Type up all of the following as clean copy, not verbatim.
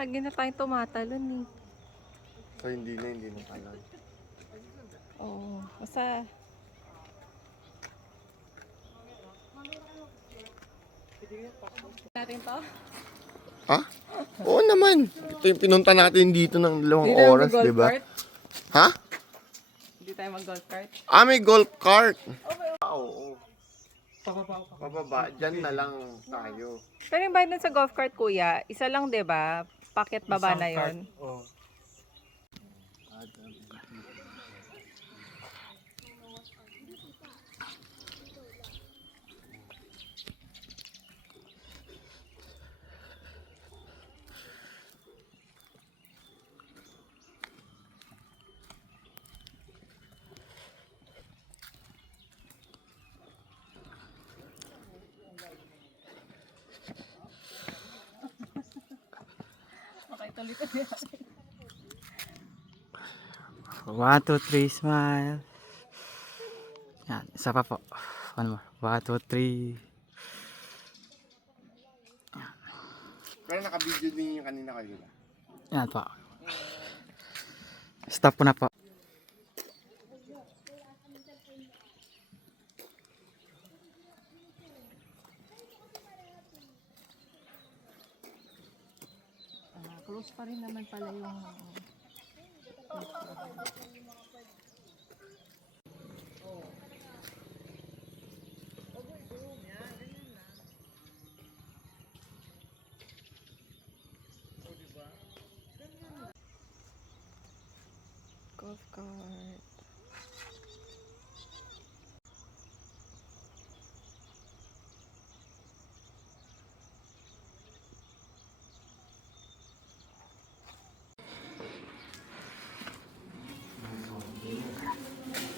Lagi na tayong tumatalon eh. So hindi na pala. Oo, basta... natin to? Ha? Oo naman. Ito yung pinunta natin dito ng 2 oras, di ba? Ha? Hindi tayo mag-golf cart? Ah, may golf cart. Oo. Pababa. Diyan na lang tayo. Pero yung bayad dun sa golf cart, kuya, isa lang, di ba? Packet baba na yon. Oh. Okay, tuloy-tuloy. 1, 2, 3, smile. Yan, isa pa po. One more. 1, 2, 3. Pero naka-video din yung kanina kayo. Yan po. Stop ko na po. Close pa rin naman pala yung... golf cart.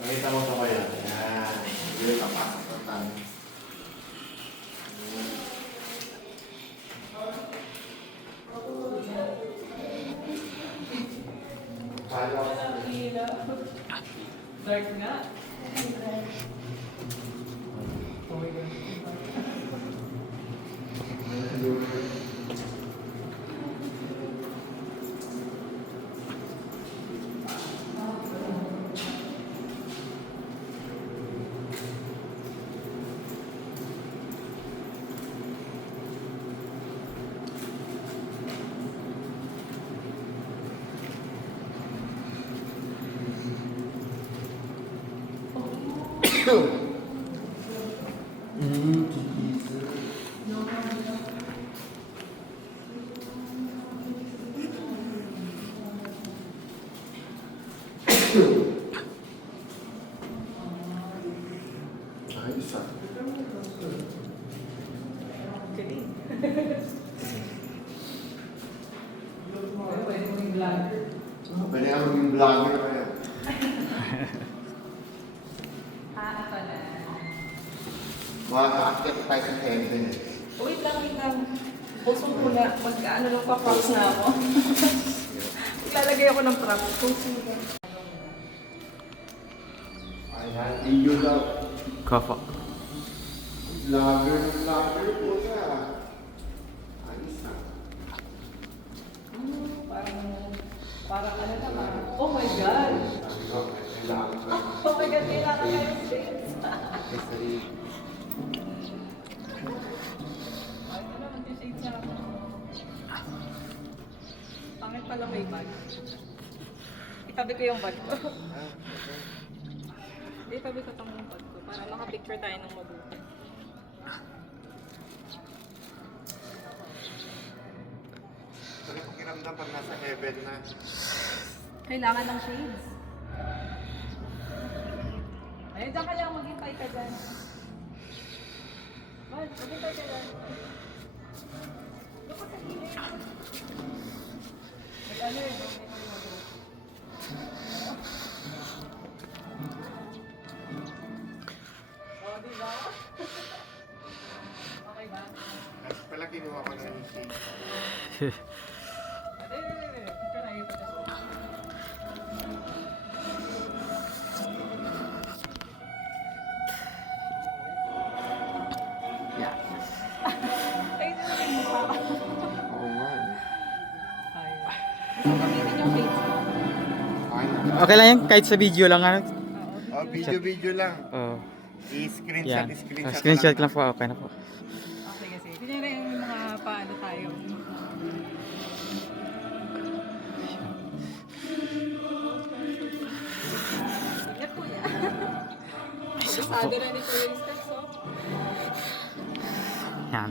Nakita mo ito kayo. Yan. Hindi yung kapasok ng tanong. Dark nga. Ayos ah. Galing. Pwede mo yung vlogger. Pwede nga maging vlogger kayo. Pala. Makaka-active tayo sa heaven. Wait lang. Puso muna. Mag-ano lang pa props na ako. Maglalagay ako ng props. Puso muna. Ayan, video daw. Kopo. Vlogger po siya. Ayos na. Parang ano naman. Oh my God! Sabi ko, kailangan ko. Oh my God, kailangan kayo shades. Ay, ano naman yung shades niya ako. Pangit pala may bag. Itabi ko yung bag ko. Hindi, itabi ko itong bag ko para makapicture tayo ng mabuti. Ano pakiramdam pag nasa heaven na? Kailangan ng shades. Ay, dyan ka lang, maghintay ka dyan. Maghintay ka dyan. Lukot sa gilid. Mag-ano yun, oh, diba? Okay ba? Pala kinuha ko na yung shade. Ikaw na ito. Yan. Ay, ito na yung mukha. Oo nga. Okay lang yan, kahit sa video lang. Ano? Oh, video lang. Oh, I-screenshot, yan. i-screenshot. Screenshot lang po, okay na po. Sige, sige. Kunyari yung mga paano tayo. Ingat po yan. Sabi na ni Kuya yung steps, oh. Yan.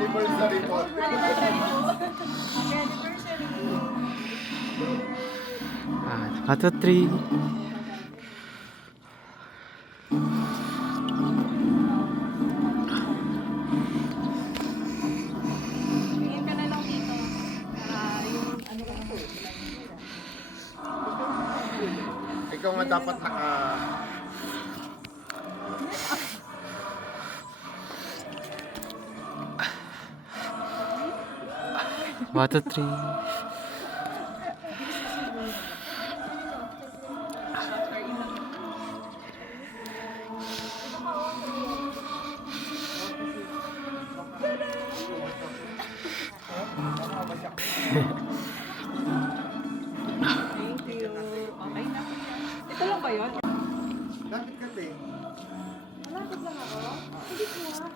Anniversary po. One, two, three. Tingin ka na lang dito. Yung ano lang po. Ikaw nga dapat naka... One, two, three. Thank you. Okay na. Ito lang ba yun? Lapit ka, te. Malapit lang ako. Hindi ko ha.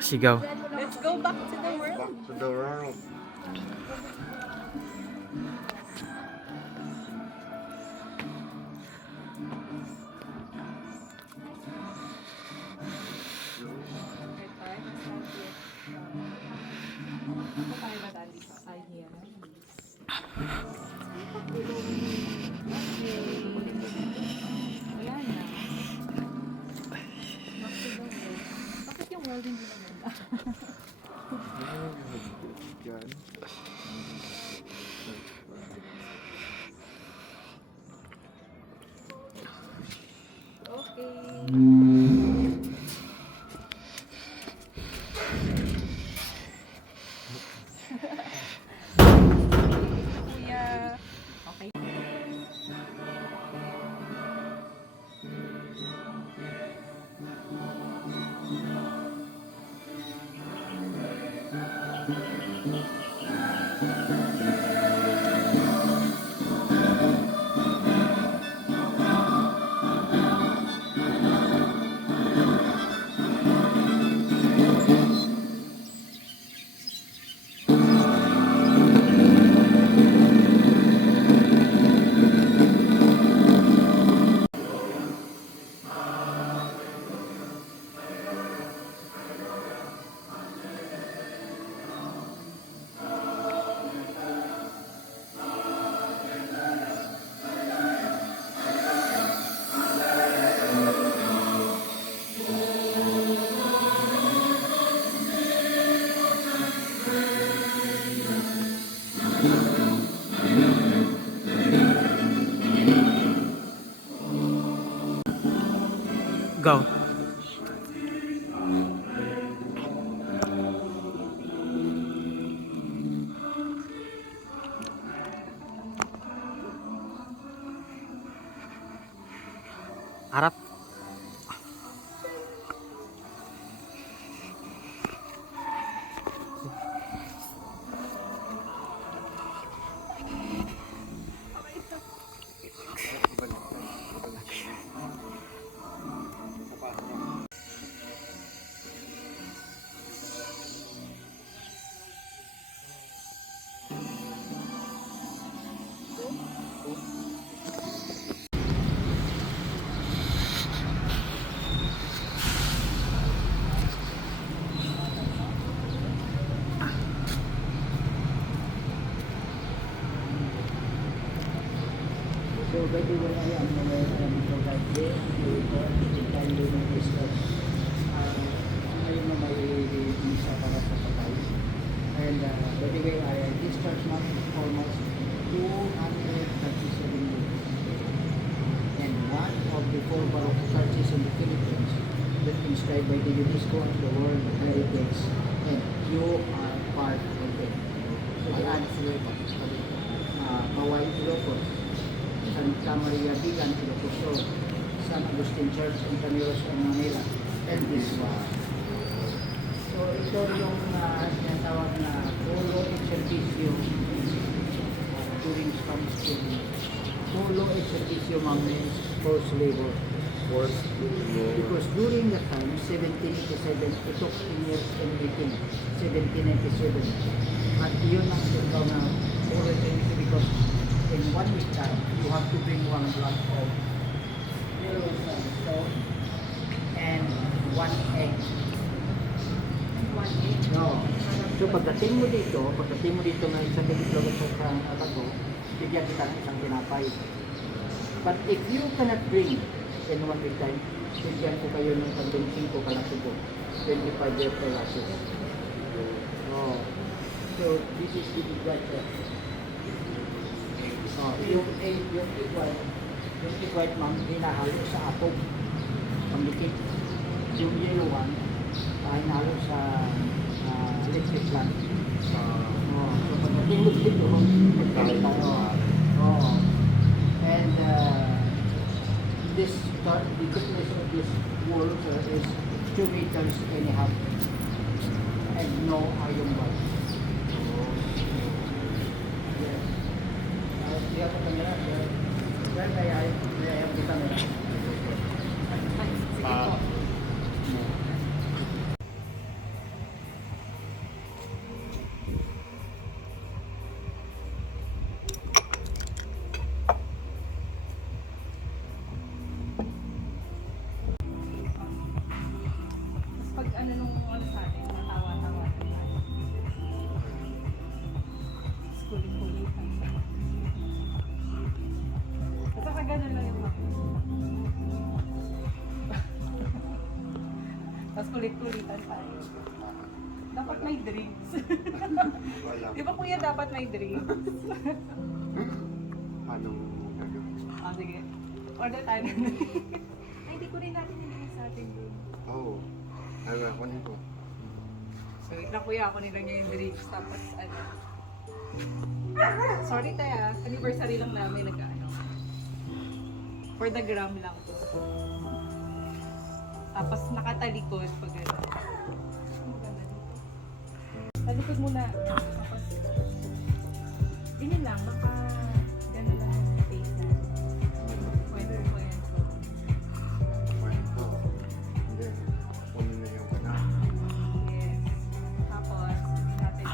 Sigaw. Let's go back to the world. Back to the world. Bakit yung world hindi maganda? Yan. Okay. Kuya. Okay. Go. Harap. So, pwede mo na yan mga pagkakli, pagkakli ng Christmas. Ngayon na may isa para sa patay. And by the way, this charge namin is almost 237 euros. And one of the four Baroque churches in the Philippines that inscribed by the UNESCO as the World Heritage, and you are part of it. So the answer is Mawai Ilocos, Santa Maria Bigan Ilocos, San Agustin Church in Camiros, Manila, and this one. So ito yung tinatawag na polo exercisyo during Spanish Civil. Polo exercisyo means forced labor. Because during that time, 1787, it took 10 years in making, 1797. At yun ang tinatawag na polo exercisyo because in 1 week time, you have to bring 1 block of yellow stone and 1 egg. No. So pagdating mo dito ng isang kilometro sa Atago, bigyan kita ng isang tinapay. But if you cannot bring in 1 week time, bigyan ko kayo ng 5 kalasubo, 25 years per lasso. Oh. So this is the big white. Yung egg white ma'am, hinahalo sa atog. Pangdikit. Yung yellow one, hinahalo sa electric lamp. So pagdating mo dito, magkakalit tayo. And the thickness of this wool is 2 meters and a half. And no iron bar. Yes. Siya po kamera. Kaya kita nila. Sige po. Pag ano nung sa atin, natawa-tawa tayo. Kulit-kulitan. Basta ka ganun lang yung mako. Tapos kulit-kulitan tayo. Dapat may drinks. Di ba kuya dapat may drinks? Anong gagawin? Sige. Order tayo ng drinks. Ay, hindi ko rin natin nilagay sa atin din. Oo. Kunin ko. So, wait lang kuya, ako nilang niya yung drinks. Tapos, ano. Sorry tayo, anniversary lang namin nag-ano. For the gram lang to. Tapos, nakatalikod pag ano. Maganda dito. Talikod muna. Tapos, ganyan lang, baka gano'n lang yung face na. Pwede. Kwento. Hindi. Kunin na yung anak. Yes. Tapos, natin.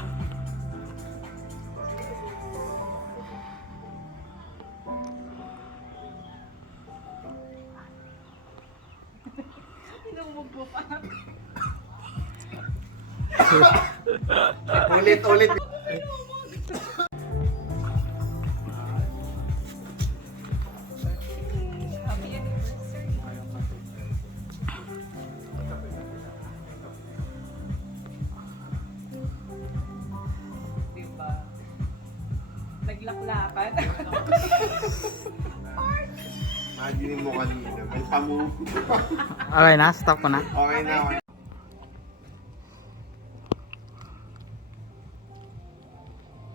Inumog mo pa. Ulit. Happy anniversary. Diba? Naglaklapan. Imagine mo kanina. May tamu. Okay na, stop ko na. Okay na.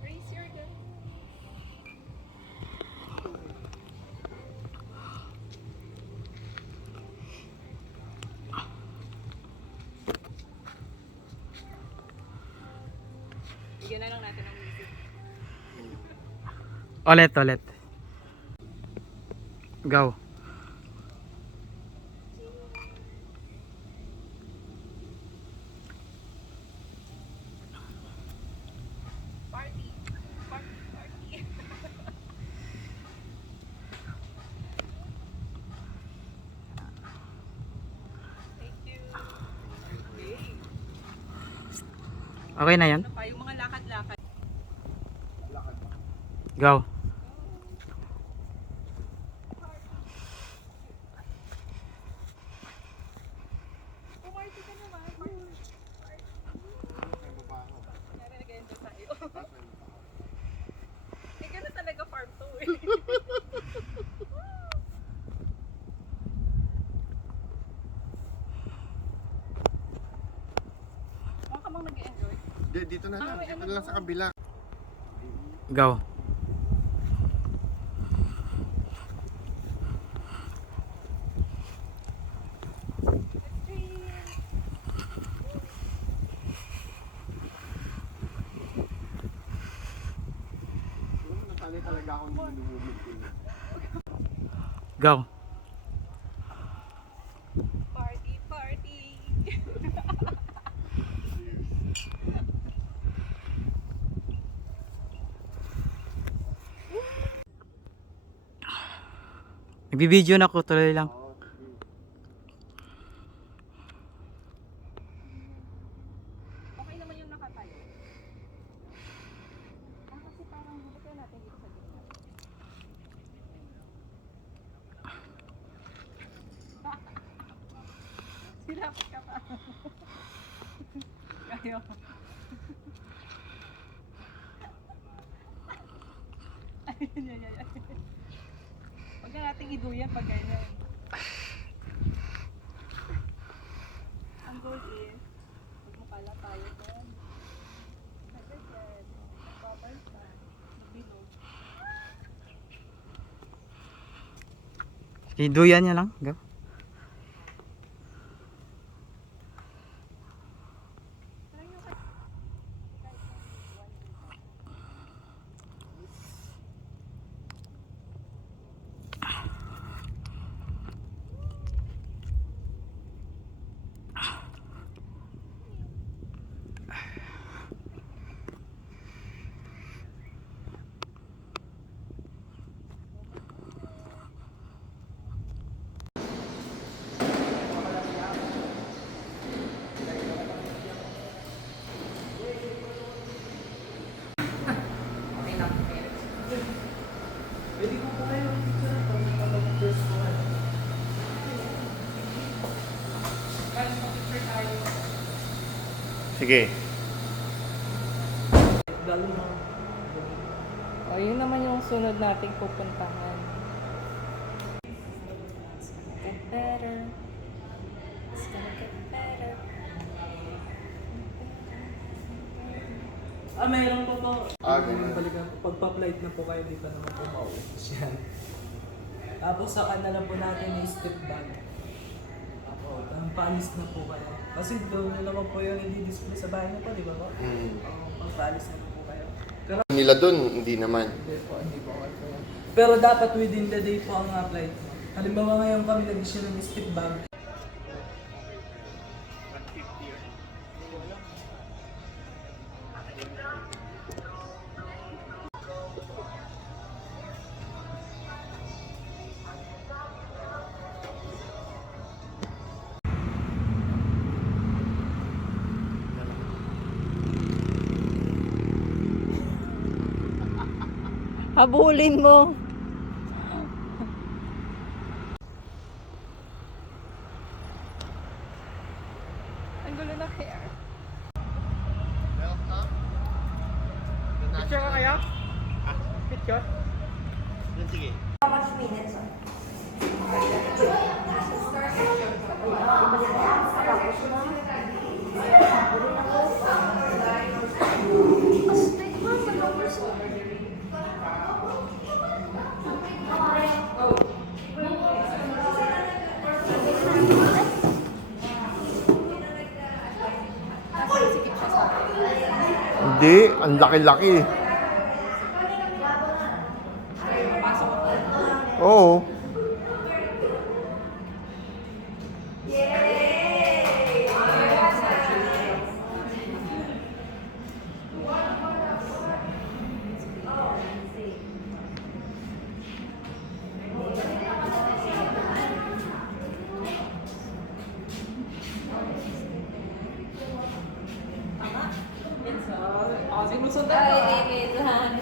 Raise your gun. Bigyan na lang natin ng music. Ulit. Go. Party. Party. Thank you. Okay. Okay na yan? Ano pa? Yung mga lakad-lakad. Go. Pumarty ka naman. Party. Meron again dyan tayo. dito na lang. Dito na lang sa kabila. Go. Natali talaga ako nung lumubog ko. Go. Party, party! Nagbibideo na ako, tuloy lang. Okay naman yung nakatayo. Kasi parang buti natin dito sa gitna. Silapit ka pa. Kayo. Ay. Huwag na natin iduyan pag ganyan. Ang goal is, huwag mo pala tayo doon. Nag-get. Nag-cover ka. Nag-bilog. Duyan niya lang. Go. Sige. O, yun naman yung sunod nating pupuntahan. Get better. It's gonna get better. Mayroon po po. Ganun. Balikan po. Pagpa-flight na po kayo, di pa naman po mauubos yan. Tapos saka na lang po natin yung step back. Ako, panis na po kayo. Kasi doon na naman po yung i-display sa bahay niyo po, di ba po? Pagpalis na po kayo. Pero Nila dun, hindi naman. hindi po okay po yan. Pero dapat within the day po ang flight mo. Halimbawa ngayon kami nag-issue ng step bag. Habulin mo. Ang gulo na hair. Picture ka kaya? Picture? Sige. Hindi, ang laki-laki. Oo. Sinusundan Ay, ko. wait lang.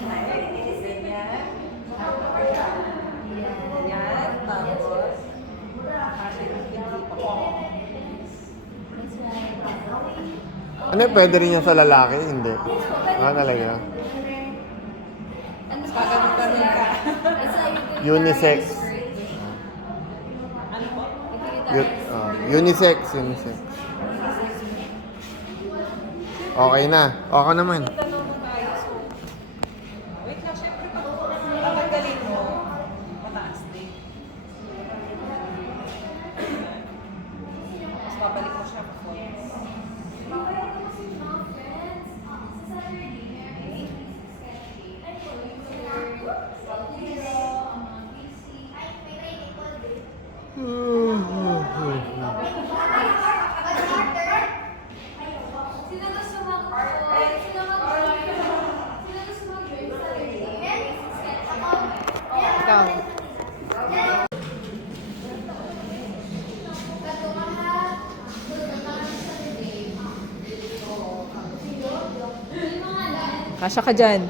Yan, tapos. Ano, pwede rin yan sa lalaki? Hindi. Talaga. Pagano-ganon ka. Unisex. Ano po? Unisex, unisex. Okay na. Okay naman. Tanong mo tayo, so... Wait lang, syempre pag tatanggalin mo, mataas din. Tapos babalik mo siya pa Ikaw. Kasya ka dyan.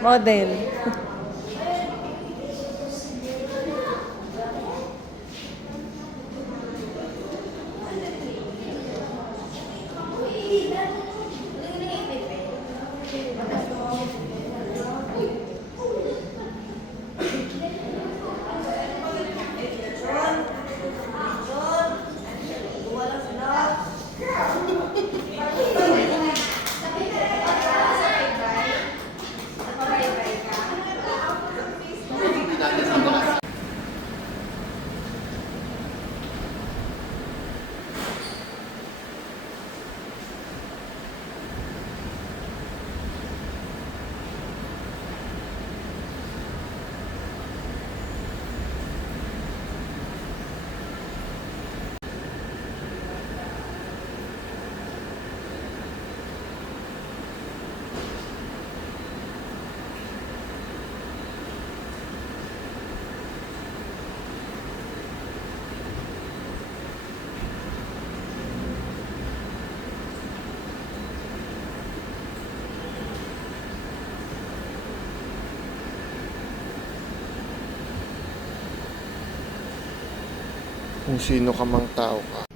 Model. Kung sino ka mang tao ka,